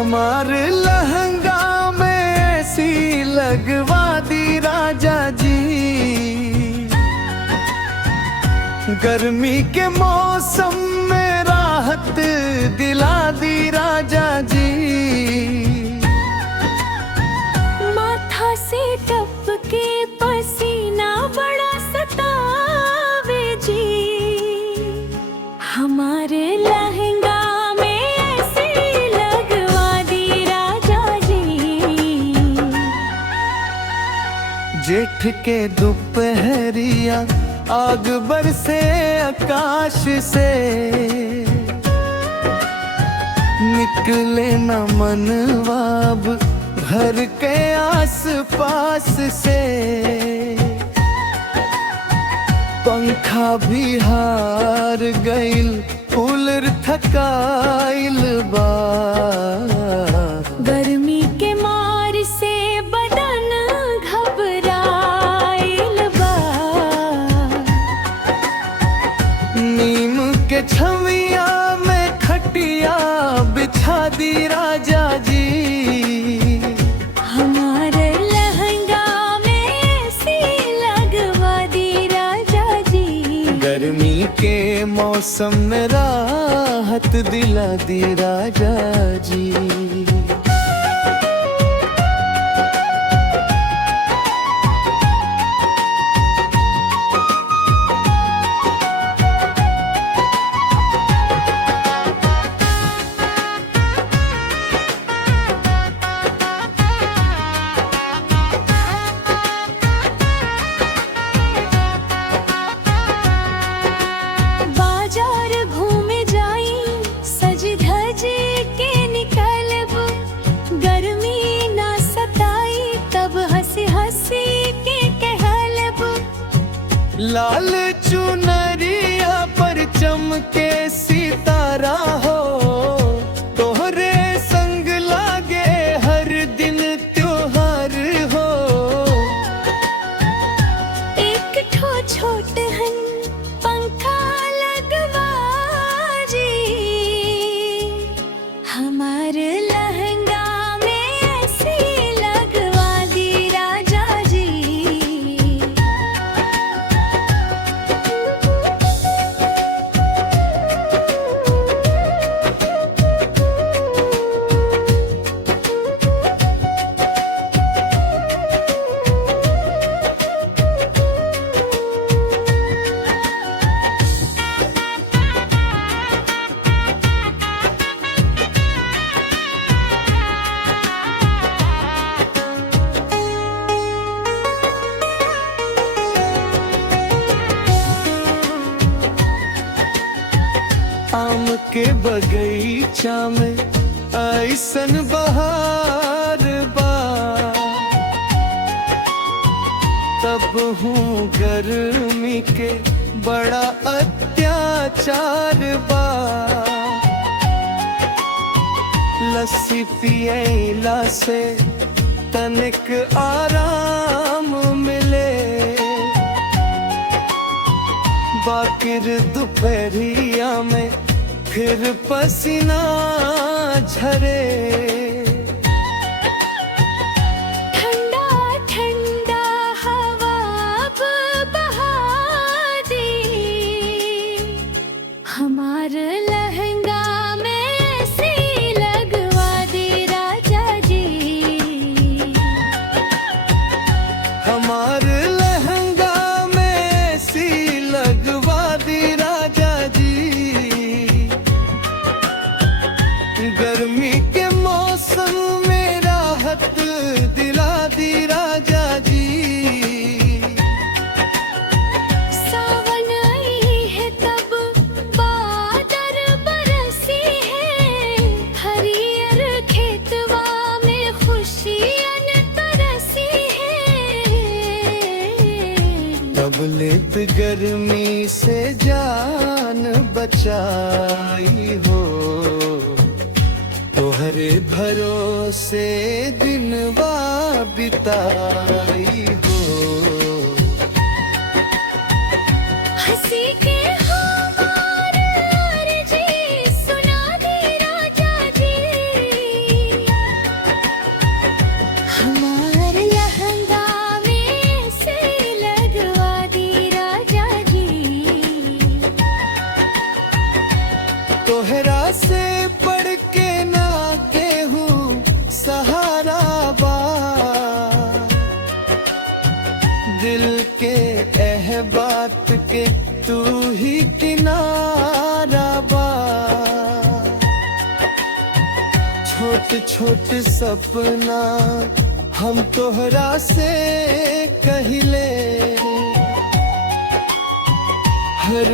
हमारे लहंगा में ऐसी लगवा दी राजा जी, गर्मी के मौसम में राहत दिला दी राजा जी। माथा से टपके पसीना बड़ा सतावे जी, हमारे लहंगा में ऐसी लगवा दी राजा जी। जेठ के दोपहरिया आग बरसे आकाश से, निकले न मनवाब घर के आस पास से। पंखा भी हार गइल कूलर थकाइल बा, गर्मी के मार से बदन घबराइल बा। नीम के छविया में खटिया बिछा दी राजा जी, हमारे लहंगा में ऐसी लगवा दी राजा जी। गर्मी के मौसम में राहत दिला दी राजा जी। बाजार घूमे जाई सज धज के निकलब, गर्मी ना सताई तब हंसी हंसी के कहलब। लाल चुनरिया पर चमके सितारा हो, तोहरे संग लागे हर दिन त्योहार हो। एक ठो छोट हन पंखा लगवा जी, हमारे लहंगा में ऐसी लगवा दी राजा जी। आम के बगीचा में ऐसन बहार बा, तब हूँ गर्मी के बड़ा अत्याचार बा। लस्सी पियला से तनिक आराम मिले, बाकिर दोपहरिया में फिर पसीना झरे। ठंडा ठंडा हवा बहा दी, हमारे लहंगा में ऐसी लगवा दी राजा जी। हमारे लहंगा में ऐसी लगवा दी राजा जी। गर्मी के मौसम में राहत दिला दी राजा जी। सावन आई है तब बादल बरसी है, हरियर खेतवा में खुशियाँ तरसी है। तबलेत गर्मी से जान बचाई हो, तोहरे भरोसे दिनवा बिताई हो। हंसी के हमारे जी सुना दे राजा जी, छोट छोट सपना हम तोहरा से कहिले हर